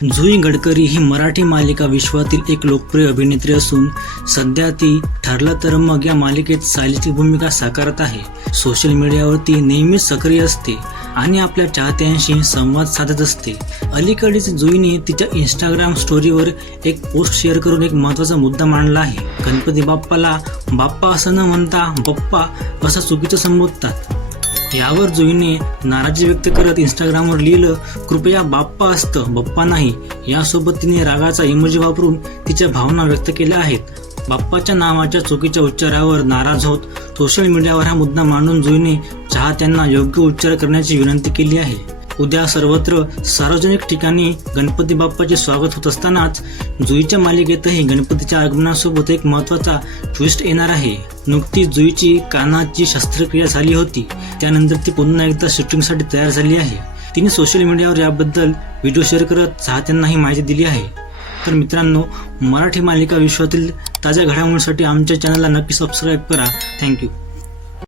जुई गडकरी ही मराठी मालिका विश्वातील एक लोकप्रिय अभिनेत्री असून सध्या ती ठरलं तर मग या मालिकेत सायलीची भूमिका साकारत आहे. सोशल मीडियावर ती नेहमीच सक्रिय असते आणि आपल्या चाहत्यांशी संवाद साधत असते. अलीकडेच जुईने तिच्या इंस्टाग्राम स्टोरीवर एक पोस्ट शेअर करून एक महत्त्वाचा मुद्दा मांडला आहे. गणपती बाप्पाला बाप्पा असं न म्हणता बप्पा असं चुकीचं संबोधतात. यावर जुईने नाराजी व्यक्त करत इंस्टाग्रामवर लिहिलं, कृपया बाप्पा असतं बप्पा नाही. यासोबत तिने रागाचा इमोजी वापरून तिच्या भावना व्यक्त केल्या आहेत. बाप्पाच्या नावाच्या चुकीच्या उच्चारावर नाराज होत सोशल मीडियावर हा मुद्दा मांडून जुईने चाहत्यांना योग्य उच्चार करण्याची विनंती केली आहे. उद्या सर्वत्र सार्वजनिक ठिकाणी गणपती बाप्पाचे स्वागत होत असतानाच जुईच्या मालिकेतही गणपतीच्या आगमनासोबत एक महत्त्वाचा ट्विस्ट येणार आहे. नुकतीच जुईची कानाची शस्त्रक्रिया झाली होती. त्यानंतर ती पुन्हा एकदा शूटिंगसाठी तयार झाली आहे. तिने सोशल मीडियावर याबद्दल व्हिडिओ शेअर करत चाहत्यांना ही माहिती दिली आहे. तर मित्रांनो, मराठी मालिका विश्वातील ताज्या घडामोडींसाठी आमच्या चॅनलला नक्की सबस्क्राईब करा. थँक्यू.